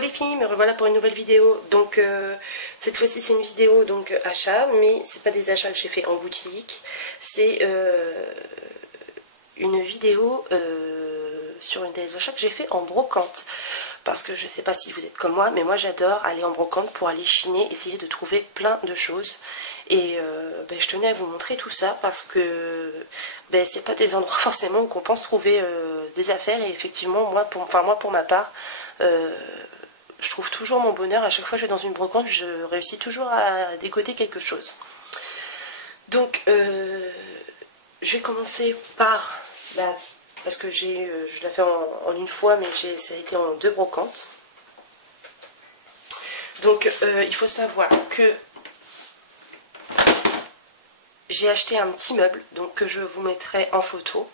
Coucou les filles, me revoilà pour une nouvelle vidéo. Donc cette fois-ci c'est une vidéo donc achat, mais c'est pas des achats que j'ai fait en boutique. C'est une vidéo sur une des achats que j'ai fait en brocante. Parce que je sais pas si vous êtes comme moi, mais moi j'adore aller en brocante pour aller chiner, essayer de trouver plein de choses. Et je tenais à vous montrer tout ça parce que c'est pas des endroits forcément où on pense trouver des affaires. Et effectivement, moi pour ma part, je trouve toujours mon bonheur. À chaque fois que je vais dans une brocante, je réussis toujours à dégoter quelque chose. Donc je vais commencer par parce que je l'ai fait en une fois, mais ça a été en 2 brocantes. Donc il faut savoir que j'ai acheté un petit meuble, donc que je vous mettrai en photo.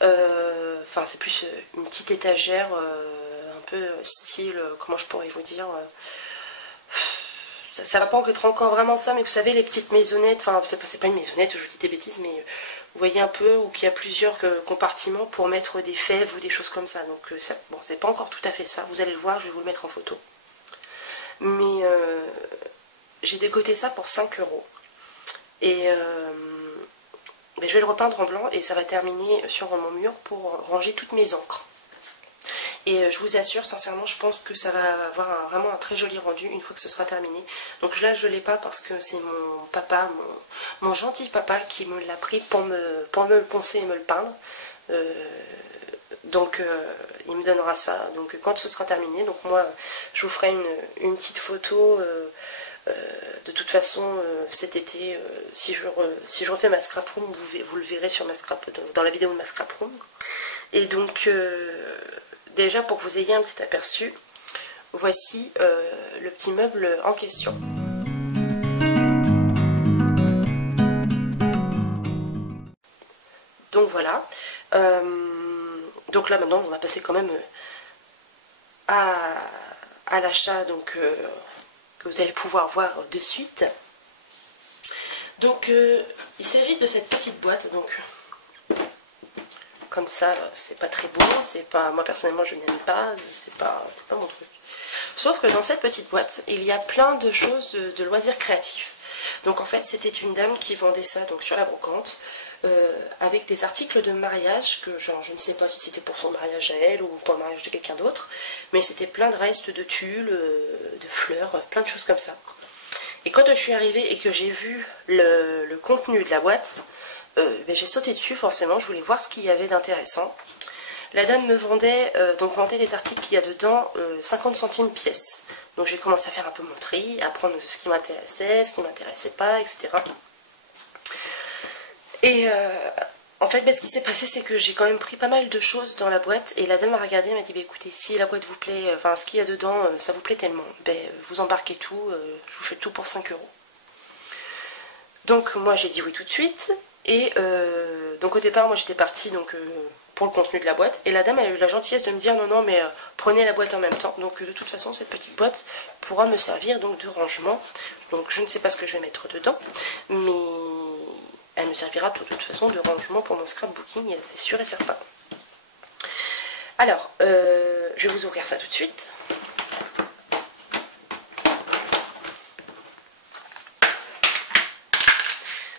Enfin c'est plus une petite étagère, un peu style, comment je pourrais vous dire, ça va pas être encore vraiment ça, mais vous savez les petites maisonnettes, enfin c'est pas une maisonnette, je dis des bêtises, mais vous voyez un peu où il y a plusieurs compartiments pour mettre des fèves ou des choses comme ça. Donc bon, c'est pas encore tout à fait ça, vous allez le voir, je vais vous le mettre en photo. Mais j'ai dégoté ça pour 5 €. Et je vais le repeindre en blanc et ça va terminer sur mon mur pour ranger toutes mes encres. Et je vous assure, sincèrement, je pense que ça va avoir vraiment un très joli rendu une fois que ce sera terminé. Donc là, je ne l'ai pas parce que c'est mon papa, mon gentil papa qui me l'a pris pour me le poncer et me le peindre. Donc il me donnera ça. Donc quand ce sera terminé, donc moi, je vous ferai une petite photo. De toute façon, cet été, si je refais ma scrap room, vous le verrez sur dans la vidéo de ma scrap room. Et donc, déjà pour que vous ayez un petit aperçu, voici le petit meuble en question. Donc voilà. Donc là maintenant, on va passer quand même à l'achat, donc que vous allez pouvoir voir de suite. Donc il s'agit de cette petite boîte, donc comme ça, c'est pas très beau, c'est pas, moi personnellement je n'aime pas, c'est pas mon truc. Sauf que dans cette petite boîte, il y a plein de choses de loisirs créatifs. Donc en fait, c'était une dame qui vendait ça donc sur la brocante, avec des articles de mariage, que genre, je ne sais pas si c'était pour son mariage à elle ou pour le mariage de quelqu'un d'autre, mais c'était plein de restes de tulle, de fleurs, plein de choses comme ça. Et quand je suis arrivée et que j'ai vu le contenu de la boîte, j'ai sauté dessus forcément, je voulais voir ce qu'il y avait d'intéressant. La dame me vendait les articles qu'il y a dedans 50 centimes pièce. Donc j'ai commencé à faire un peu mon tri, à prendre ce qui m'intéressait, ce qui ne m'intéressait pas, etc. Et en fait, ce qui s'est passé, c'est que j'ai quand même pris pas mal de choses dans la boîte. Et la dame m'a regardé et m'a dit, écoutez, si la boîte vous plaît, enfin ce qu'il y a dedans, ça vous plaît tellement, vous embarquez tout, je vous fais tout pour 5 €. Donc moi j'ai dit oui tout de suite. Et donc au départ, moi j'étais partie pour le contenu de la boîte. Et la dame, elle a eu la gentillesse de me dire, non, mais prenez la boîte en même temps. Donc de toute façon, cette petite boîte pourra me servir donc de rangement. Donc je ne sais pas ce que je vais mettre dedans, mais elle me servira de toute façon de rangement pour mon scrapbooking, c'est sûr et certain. Alors, je vais vous ouvrir ça tout de suite.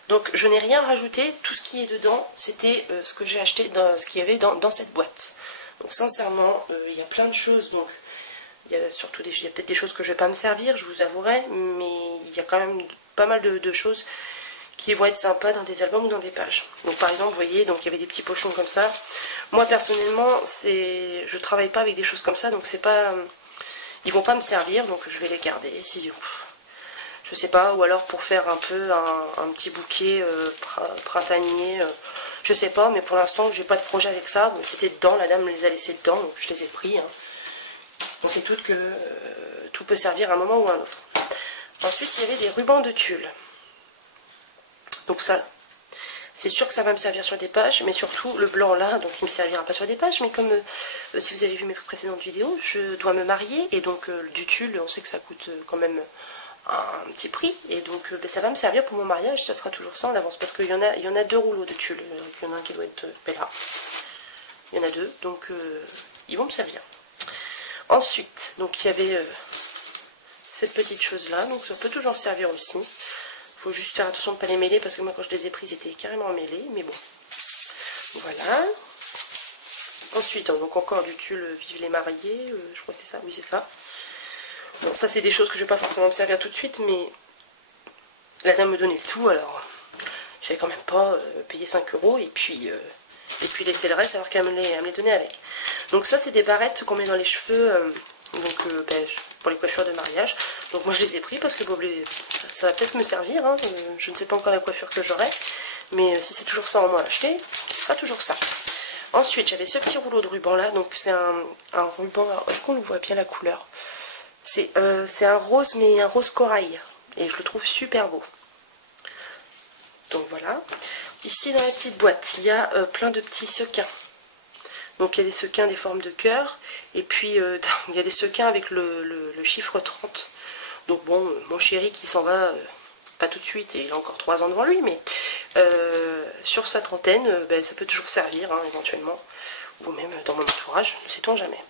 Donc je n'ai rien rajouté, tout ce qui est dedans, c'était ce que j'ai acheté, ce qu'il y avait dans cette boîte. Donc sincèrement, il y a plein de choses, donc il y a peut-être des choses que je ne vais pas me servir, je vous avouerai, mais il y a quand même pas mal de choses qui vont être sympas dans des albums ou dans des pages. Donc par exemple, vous voyez, donc il y avait des petits pochons comme ça. Moi personnellement, je travaille pas avec des choses comme ça, donc c'est pas, ils vont pas me servir, donc je vais les garder. Si je sais pas, ou alors pour faire un peu un petit bouquet printanier, je sais pas, mais pour l'instant j'ai pas de projet avec ça. Donc c'était dedans, la dame les a laissés dedans, donc je les ai pris. Hein. On sait toutes que tout peut servir à un moment ou à un autre. Ensuite il y avait des rubans de tulle. Donc ça, c'est sûr que ça va me servir sur des pages, mais surtout le blanc là, donc il me servira pas sur des pages, mais comme si vous avez vu mes précédentes vidéos, je dois me marier, et donc du tulle, on sait que ça coûte quand même un petit prix, et donc ça va me servir pour mon mariage, ça sera toujours ça en avance, parce qu'il y en a 2 rouleaux de tulle, il y en a un qui doit être là, il y en a 2, donc ils vont me servir. Ensuite, donc il y avait cette petite chose là, donc ça peut toujours servir aussi. Il faut juste faire attention de ne pas les mêler parce que moi quand je les ai pris ils étaient carrément mêlés, mais bon. Voilà. Ensuite, donc encore du tulle Vive les mariés, je crois que c'est ça, oui c'est ça. Bon, ça c'est des choses que je vais pas forcément me servir tout de suite, mais la dame me donnait le tout, alors je vais quand même pas payer 5 € et puis laisser le reste alors qu'elle me les donnait avec. Donc ça c'est des barrettes qu'on met dans les cheveux, pour les coiffures de mariage. Donc moi je les ai pris parce que bon, ça va peut-être me servir, hein. Je ne sais pas encore la coiffure que j'aurai, mais si c'est toujours ça en moins à acheter, ce sera toujours ça. Ensuite j'avais ce petit rouleau de ruban là, donc c'est un ruban, est-ce qu'on le voit bien la couleur? C'est un rose, mais un rose corail, et je le trouve super beau. Donc voilà. Ici dans la petite boîte, il y a plein de petits sequins. Donc il y a des sequins des formes de cœur, et puis il y a des sequins avec le chiffre 30. Donc bon, mon chéri qui s'en va, pas tout de suite, et il a encore 3 ans devant lui, mais sur sa trentaine, ça peut toujours servir, hein, éventuellement, ou même dans mon entourage, ne sait-on jamais.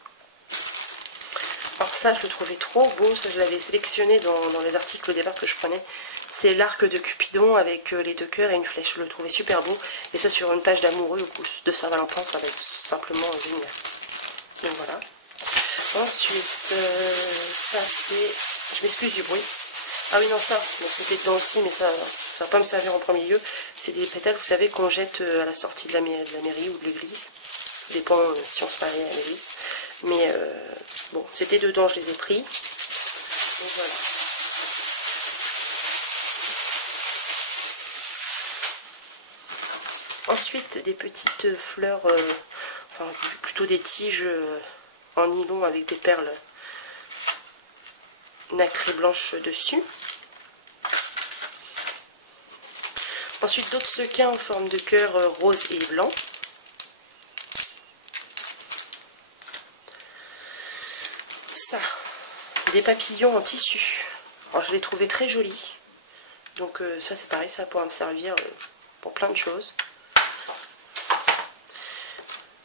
Alors ça, je le trouvais trop beau, ça je l'avais sélectionné dans les articles au départ que je prenais. C'est l'arc de Cupidon avec les 2 cœurs et une flèche, je le trouvais super beau. Et ça sur une page d'amoureux ou de Saint-Valentin, ça va être simplement génial. Donc voilà. Ensuite, ça c'est... Je m'excuse du bruit. Ah oui, non, ça, c'était dedans aussi, mais ça va pas me servir en premier lieu. C'est des pétales, vous savez, qu'on jette à la sortie de la mairie ou de l'église. Ça dépend si on se marie à l'église. Mais bon, c'était dedans, je les ai pris. Donc voilà. Ensuite, des petites fleurs, enfin plutôt des tiges en nylon avec des perles nacrées blanches dessus. Ensuite, d'autres sequins en forme de cœur rose et blanc. Ça, des papillons en tissu. Alors, je les trouvais très jolis. Donc ça c'est pareil, ça pourra me servir pour plein de choses.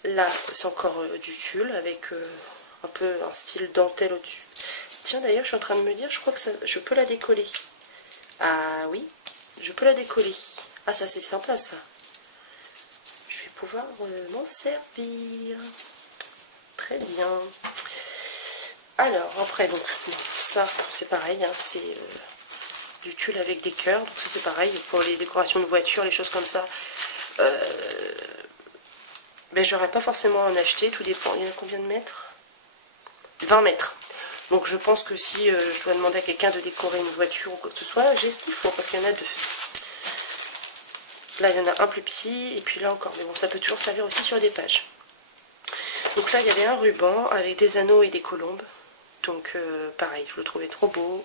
Là, c'est encore du tulle avec un peu un style dentelle au-dessus. Tiens, d'ailleurs, je suis en train de me dire, je crois que je peux la décoller. Ah oui, je peux la décoller. Ah, ça, c'est sympa, ça. Je vais pouvoir m'en servir. Très bien. Alors, après, donc, ça, c'est pareil, hein, c'est du tulle avec des cœurs. Donc ça, c'est pareil, pour les décorations de voitures, les choses comme ça. J'aurais pas forcément à en acheter, tout dépend. Il y en a combien de mètres? 20 mètres. Donc je pense que si je dois demander à quelqu'un de décorer une voiture ou quoi que ce soit, j'ai ce qu'il faut, parce qu'il y en a 2. Là, il y en a un plus petit, et puis là encore. Mais bon, ça peut toujours servir aussi sur des pages. Donc là, il y avait un ruban avec des anneaux et des colombes. Donc pareil, je le trouvais trop beau.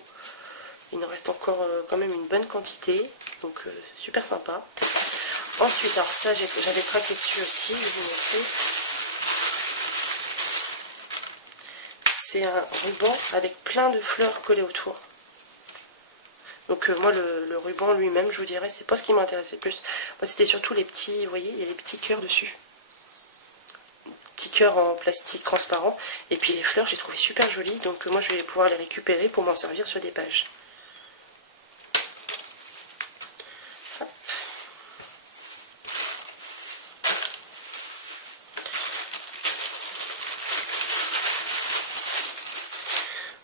Il en reste encore quand même une bonne quantité. Donc super sympa. Ensuite, alors ça, j'avais craqué dessus aussi, je vais vous montrer. C'est un ruban avec plein de fleurs collées autour. Donc moi, le ruban lui-même, je vous dirais, c'est pas ce qui m'intéressait le plus. Moi, c'était surtout les petits, vous voyez, il y a des petits cœurs dessus. Petits cœurs en plastique transparent. Et puis les fleurs, j'ai trouvé super jolies. Donc moi, je vais pouvoir les récupérer pour m'en servir sur des pages.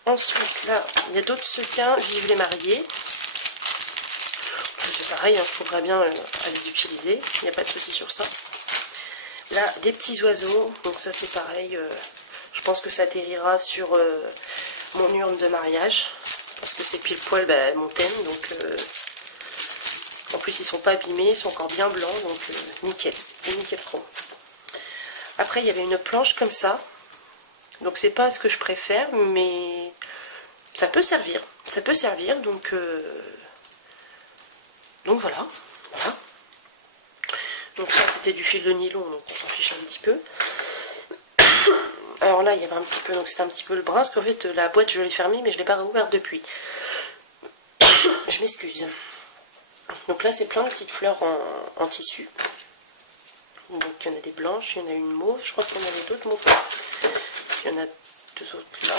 Ensuite, là, il y a d'autres sequins, Vive les mariés. C'est pareil, hein, je trouverais bien à les utiliser, il n'y a pas de souci sur ça. Là, des petits oiseaux, donc ça c'est pareil, je pense que ça atterrira sur mon urne de mariage, parce que c'est pile poil mon thème, donc en plus ils sont pas abîmés, ils sont encore bien blancs, donc nickel, c'est nickel chrome. Après, il y avait une planche comme ça. Donc c'est pas ce que je préfère, mais ça peut servir. Ça peut servir, donc voilà. Donc ça c'était du fil de nylon, donc on s'en fiche un petit peu. Alors là il y avait un petit peu, donc c'était un petit peu le brun, parce qu'en fait la boîte je l'ai fermée, mais je l'ai pas rouverte depuis. Je m'excuse. Donc là c'est plein de petites fleurs en tissu. Donc il y en a des blanches, il y en a une mauve, je crois qu'il y en avait d'autres mauves. Il y en a deux autres là,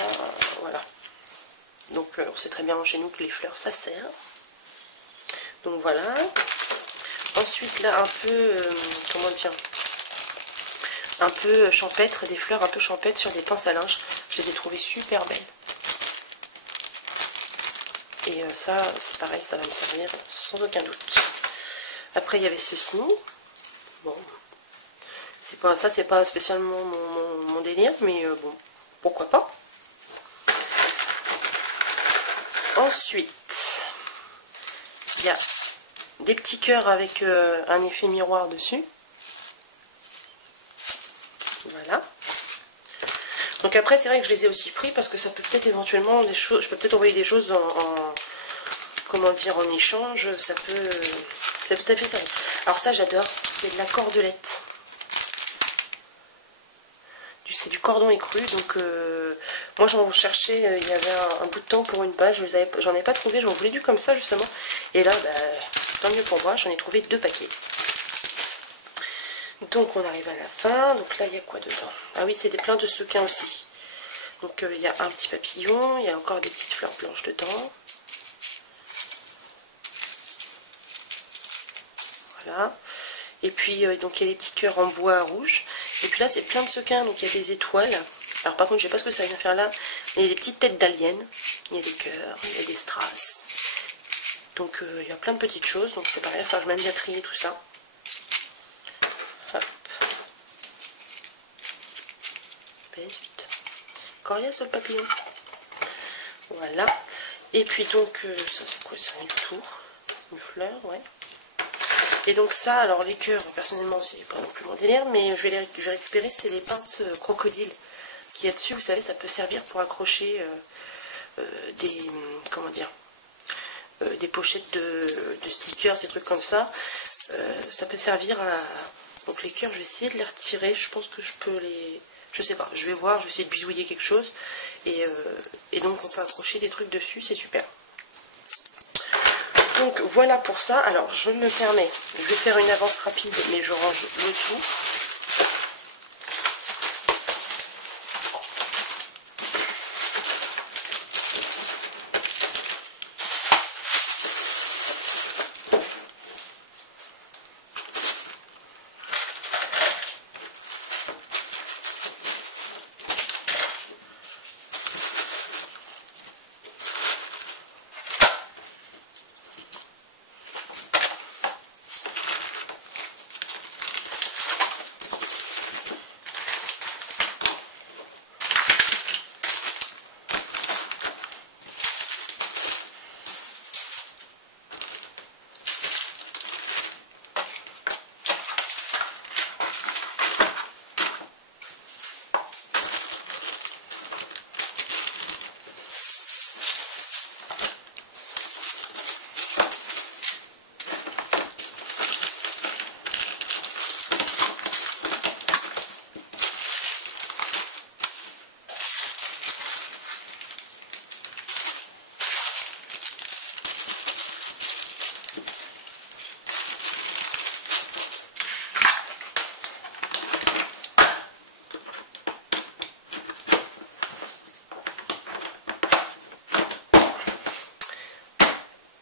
voilà. Donc on sait très bien chez nous que les fleurs ça sert. Donc voilà. Ensuite là un peu, comment dire, un peu champêtre, des fleurs un peu champêtres sur des pinces à linge. Je les ai trouvées super belles. Et ça c'est pareil, ça va me servir sans aucun doute. Après il y avait ceci. Bon, c'est pas ça, c'est pas spécialement mon délire, mais bon, pourquoi pas. Ensuite, il y a des petits cœurs avec un effet miroir dessus. Voilà. Donc après, c'est vrai que je les ai aussi pris parce que ça peut peut-être éventuellement des choses. Je peux peut-être envoyer des choses comment dire, en échange. Ça peut tout à fait ça. Alors ça, j'adore. C'est de la cordelette. C'est du cordon écru, donc moi j'en cherchais, il y avait un bout de temps pour une page, j'en ai pas trouvé, j'en voulais du comme ça justement, et là, bah, tant mieux pour moi, j'en ai trouvé 2 paquets. Donc on arrive à la fin, donc là il y a quoi dedans? Ah oui, c'est plein de sequins aussi. Donc il y a un petit papillon, il y a encore des petites fleurs blanches dedans. Voilà. Et puis donc il y a des petits cœurs en bois rouge. Et puis là c'est plein de sequins, donc il y a des étoiles. Alors par contre je sais pas ce que ça vient faire là. Il y a des petites têtes d'aliens, il y a des cœurs, il y a des strass. Donc il y a plein de petites choses, donc c'est pareil, enfin je m'aime bien trier tout ça. Hop. Pèse vite. Coriace sur le papillon. Voilà. Et puis donc ça c'est quoi? C'est une tour. Une fleur, ouais. Et donc ça, alors les cœurs, personnellement, c'est pas non plus mon délire, mais je vais récupérer, c'est les pinces crocodile qu'il y a dessus. Vous savez, ça peut servir pour accrocher des, comment dire, des pochettes de stickers, ces trucs comme ça. Ça peut servir à... Donc les cœurs, je vais essayer de les retirer. Je pense que je peux les... Je sais pas, je vais voir, je vais essayer de bidouiller quelque chose. Et donc on peut accrocher des trucs dessus, c'est super. Donc voilà pour ça. Alors je me permets, je vais faire une avance rapide, mais je range le tout.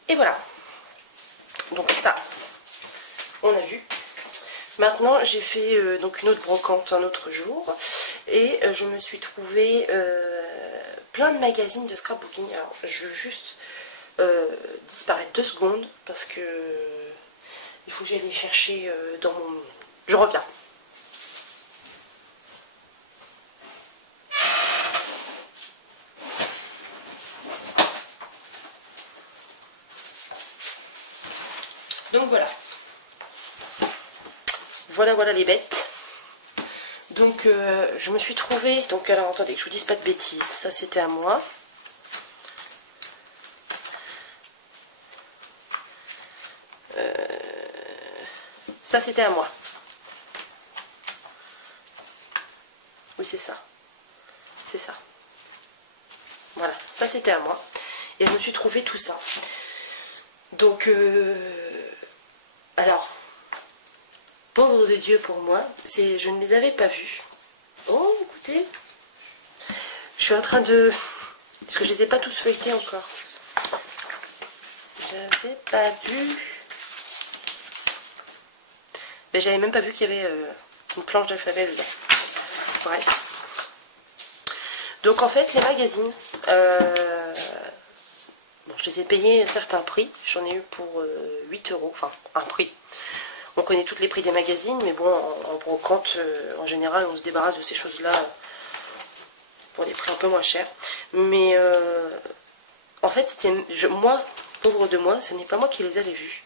Et voilà. Donc ça, on a vu. Maintenant, j'ai fait donc une autre brocante un autre jour. Et je me suis trouvé plein de magazines de scrapbooking. Alors, je veux juste disparaître 2 secondes parce que il faut que j'aille les chercher dans mon... Je reviens. Donc voilà. Voilà les bêtes. Donc je me suis trouvée, donc alors attendez que je vous dise pas de bêtises, ça c'était à moi. Ça c'était à moi. Oui c'est ça. C'est ça. Voilà, ça c'était à moi. Et je me suis trouvé tout ça. Donc alors, pauvre de Dieu pour moi, je ne les avais pas vus. Oh, écoutez, Je suis en train de... Parce que je les ai pas tous feuilletés encore. J'avais pas vu... Mais j'avais même pas vu qu'il y avait une planche d'alphabet dedans. Bref. Donc en fait, les magazines... Bon, je les ai payés un certain prix. J'en ai eu pour 8 €. Enfin, un prix. On connaît tous les prix des magazines, mais bon, en brocante, en général, on se débarrasse de ces choses-là pour des prix un peu moins chers. Mais en fait, c'était moi, pauvre de moi, ce n'est pas moi qui les avais vus.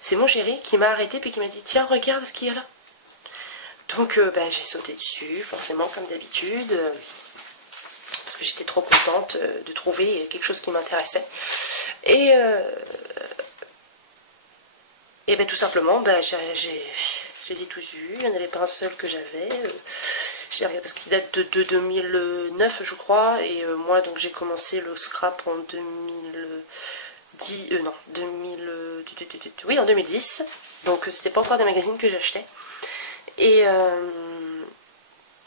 C'est mon chéri qui m'a arrêté puis qui m'a dit tiens, regarde ce qu'il y a là. Donc j'ai sauté dessus, forcément comme d'habitude, parce que j'étais trop contente de trouver quelque chose qui m'intéressait. Et tout simplement, je les ai tous vus, il n'y en avait pas un seul que j'avais. J'ai regardé parce qu'il date de 2009 je crois, et moi donc j'ai commencé le scrap en 2010, non, 2000, oui en 2010, donc c'était pas encore des magazines que j'achetais. Et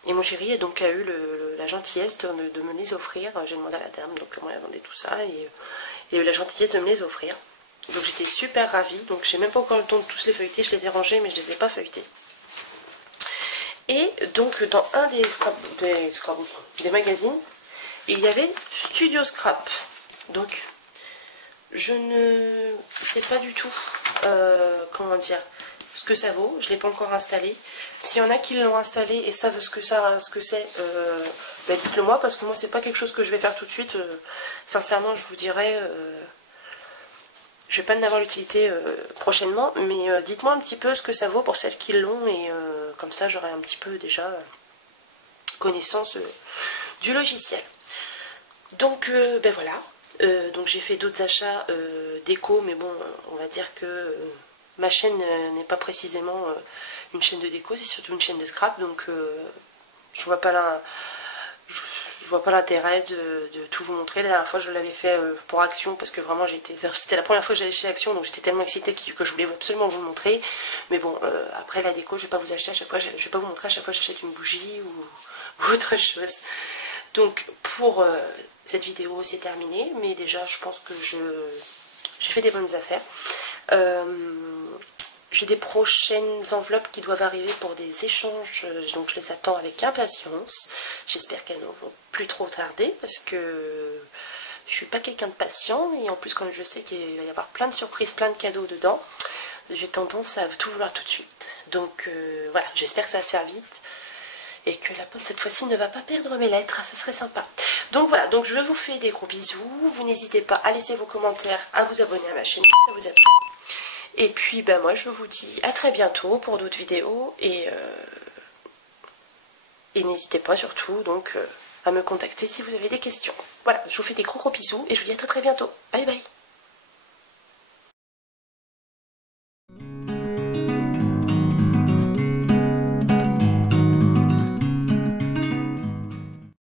mon chéri donc a eu la gentillesse de me les offrir. J'ai demandé à la dame donc comment elle vendait tout ça, et il a eu la gentillesse de me les offrir. Donc j'étais super ravie, donc j'ai même pas encore le temps de tous les feuilleter, je les ai rangés mais je les ai pas feuilletés. Et donc dans un des magazines, il y avait Studio Scrap. Donc je ne sais pas du tout comment dire ce que ça vaut, je ne l'ai pas encore installé. S'il y en a qui l'ont installé et savent ce que c'est, dites-le moi, parce que moi c'est pas quelque chose que je vais faire tout de suite. Sincèrement je vous dirais, je vais pas en avoir l'utilité prochainement, mais dites-moi un petit peu ce que ça vaut pour celles qui l'ont, et comme ça j'aurai un petit peu déjà connaissance du logiciel. Donc voilà, donc j'ai fait d'autres achats déco, mais bon, on va dire que ma chaîne n'est pas précisément une chaîne de déco, c'est surtout une chaîne de scrap, donc je vois pas l'intérêt de tout vous montrer. La dernière fois je l'avais fait pour Action, parce que vraiment c'était la première fois que j'allais chez Action, donc j'étais tellement excitée que je voulais absolument vous le montrer. Mais bon, après la déco, je vais pas vous acheter à chaque fois, je vais pas vous montrer à chaque fois que j'achète une bougie ou autre chose. Donc pour cette vidéo c'est terminé, mais déjà je pense que j'ai fait des bonnes affaires. J'ai des prochaines enveloppes qui doivent arriver pour des échanges, donc je les attends avec impatience. J'espère qu'elles ne vont plus trop tarder, parce que je suis pas quelqu'un de patient, et en plus comme je sais qu'il va y avoir plein de surprises, plein de cadeaux dedans, j'ai tendance à tout vouloir tout de suite. Donc voilà, j'espère que ça va se faire vite et que la poste cette fois-ci ne va pas perdre mes lettres, ça serait sympa. Donc voilà, donc je vous fais des gros bisous, vous n'hésitez pas à laisser vos commentaires, à vous abonner à ma chaîne si ça vous a plu. Et puis moi je vous dis à très bientôt pour d'autres vidéos, et n'hésitez pas surtout donc à me contacter si vous avez des questions. Voilà, je vous fais des gros bisous et je vous dis à très bientôt. Bye bye.